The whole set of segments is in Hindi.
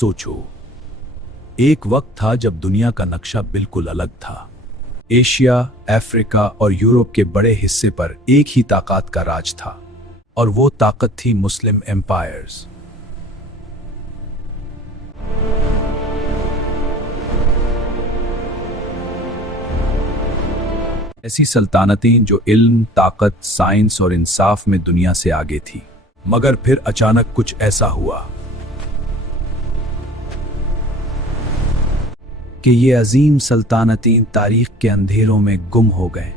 सोचो, एक वक्त था जब दुनिया का नक्शा बिल्कुल अलग था। एशिया, अफ्रीका और यूरोप के बड़े हिस्से पर एक ही ताकत का राज था, और वो ताकत थी मुस्लिम एम्पायर्स। ऐसी सल्तनतें जो इल्म, ताकत, साइंस और इंसाफ में दुनिया से आगे थी। मगर फिर अचानक कुछ ऐसा हुआ कि ये अजीम सल्तनतें तारीख के अंधेरों में गुम हो गए।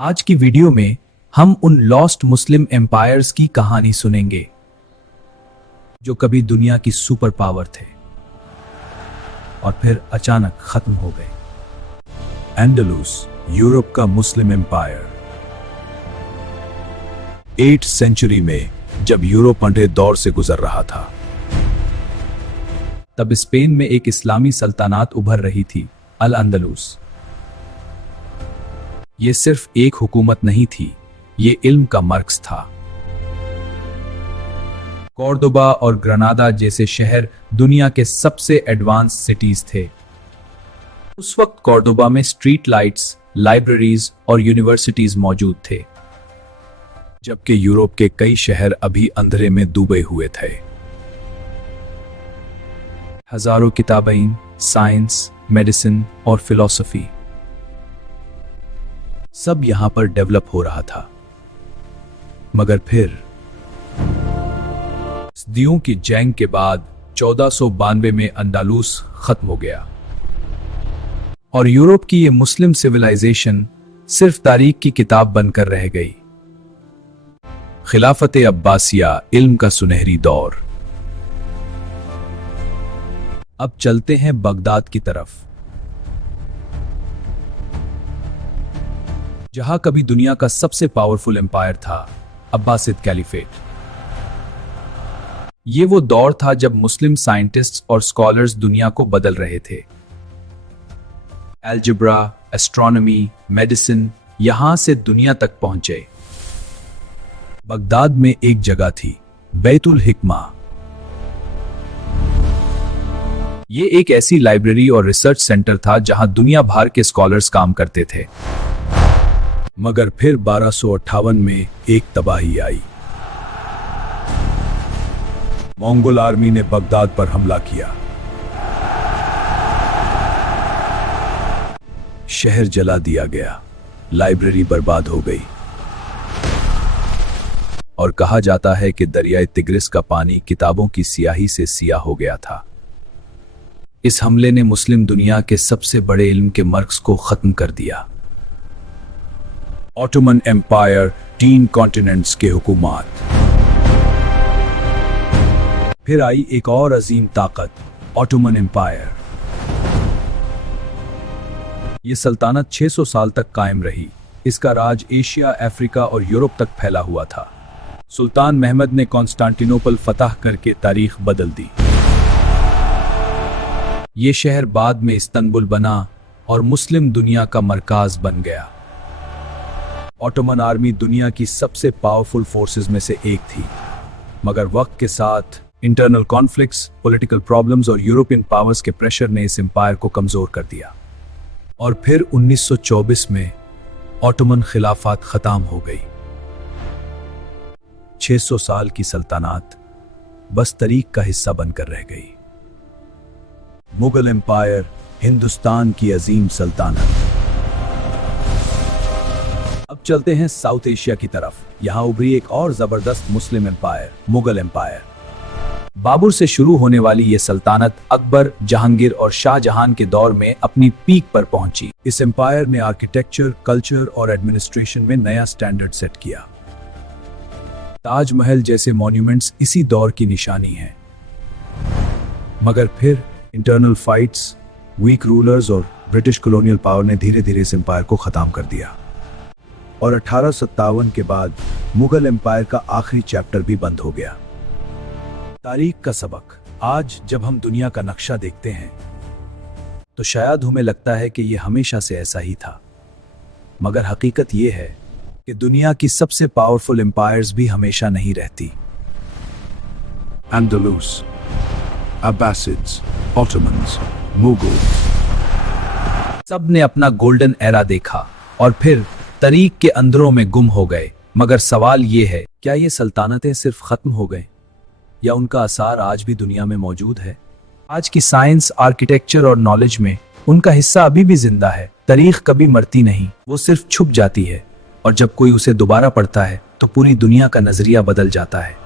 आज की वीडियो में हम उन लॉस्ट मुस्लिम एम्पायर्स की कहानी सुनेंगे जो कभी दुनिया की सुपर पावर थे और फिर अचानक खत्म हो गए। एंडलुस, यूरोप का मुस्लिम एम्पायर। 8th सेंचुरी में जब यूरोप अंधे दौर से गुजर रहा था, तब स्पेन में एक इस्लामी सल्तनत उभर रही थी, अल अंदलुस। यह सिर्फ एक हुकूमत नहीं थी, यह इल्म का मर्कज था। कॉर्डोबा और ग्रनादा जैसे शहर दुनिया के सबसे एडवांस सिटीज थे। उस वक्त कॉर्डोबा में स्ट्रीट लाइट्स, लाइब्रेरीज और यूनिवर्सिटीज मौजूद थे, जबकि यूरोप के कई शहर अभी अंधेरे में डूबे हुए थे। हजारों किताबें, साइंस, मेडिसिन और फिलॉसफी, सब यहां पर डेवलप हो रहा था। मगर फिर सदियों की जंग के बाद 1492 में अंदालूस खत्म हो गया और यूरोप की यह मुस्लिम सिविलाइजेशन सिर्फ तारीख की किताब बनकर रह गई। खिलाफत अब्बासिया, इल्म का सुनहरी दौर। अब चलते हैं बगदाद की तरफ, जहां कभी दुनिया का सबसे पावरफुल एम्पायर था, अब्बासिद कैलिफेट। यह वो दौर था जब मुस्लिम साइंटिस्ट्स और स्कॉलर्स दुनिया को बदल रहे थे। अलजेब्रा, एस्ट्रोनॉमी, मेडिसिन, यहां से दुनिया तक पहुंचे। बगदाद में एक जगह थी, बैतुल हिकमा। ये एक ऐसी लाइब्रेरी और रिसर्च सेंटर था जहां दुनिया भर के स्कॉलर्स काम करते थे। मगर फिर 1258 में एक तबाही आई। मंगोल आर्मी ने बगदाद पर हमला किया। शहर जला दिया गया, लाइब्रेरी बर्बाद हो गई, और कहा जाता है कि दरियाए तिग्रिस का पानी किताबों की स्याही से सियाह हो गया था। इस हमले ने मुस्लिम दुनिया के सबसे बड़े इल्म के मर्कज को खत्म कर दिया। ऑटोमन एम्पायर, 3 कॉन्टिनेंट्स के हुकूमत। फिर आई एक और अजीम ताकत, ऑटोमन एम्पायर। यह सल्तनत 600 साल तक कायम रही। इसका राज एशिया, अफ्रीका और यूरोप तक फैला हुआ था। सुल्तान महमद ने कॉन्स्टेंटिनोपल फतह करके तारीख बदल दी। ये शहर बाद में इस्तांबुल बना और मुस्लिम दुनिया का मरकज बन गया। ऑटोमन आर्मी दुनिया की सबसे पावरफुल फोर्सेस में से एक थी, मगर वक्त के साथ इंटरनल कॉन्फ्लिक्ट्स, पॉलिटिकल प्रॉब्लम्स और यूरोपियन पावर्स के प्रेशर ने इस एम्पायर को कमजोर कर दिया। और फिर 1924 में ऑटोमन खिलाफत खत्म हो गई। 600 साल की सल्तनत बस तारीख का हिस्सा बनकर रह गई। मुगल एम्पायर, हिंदुस्तान की अजीम सल्तनत। अब चलते हैं साउथ एशिया की तरफ। यहां उभरी एक और जबरदस्त मुस्लिम एम्पायर, मुगल एम्पायर। बाबर से शुरू होने वाली यह सल्तनत अकबर, जहांगीर और शाहजहां के दौर में अपनी पीक पर पहुंची। इस एम्पायर ने आर्किटेक्चर, कल्चर और एडमिनिस्ट्रेशन में नया स्टैंडर्ड सेट किया। ताजमहल जैसे मॉन्यूमेंट्स इसी दौर की निशानी हैं। मगर फिर इंटरनल फाइट्स, वीक रूलर्स और ब्रिटिश कॉलोनियल पावर ने धीरे धीरे इस एम्पायर को खत्म कर दिया। और 1857 के बाद मुगल एम्पायर का आखिरी चैप्टर भी बंद हो गया। तारीख का सबक। आज जब हम दुनिया का नक्शा देखते हैं तो शायद हमें लगता है कि यह हमेशा से ऐसा ही था, मगर हकीकत यह है कि दुनिया की सबसे पावरफुल एम्पायर्स भी हमेशा नहीं रहती। एंडलुस। अब्बासिड्स, ऑटोमन्स, मुगल्स, सब ने अपना गोल्डन एरा देखा और फिर तारीख के अंधेरों में गुम हो गए। मगर सवाल ये है, क्या ये सल्तनतें सिर्फ खत्म हो गए या उनका असर आज भी दुनिया में मौजूद है? आज की साइंस, आर्किटेक्चर और नॉलेज में उनका हिस्सा अभी भी जिंदा है। तारीख कभी मरती नहीं, वो सिर्फ छुप जाती है और जब कोई उसे दोबारा पढ़ता है तो पूरी दुनिया का नजरिया बदल जाता है।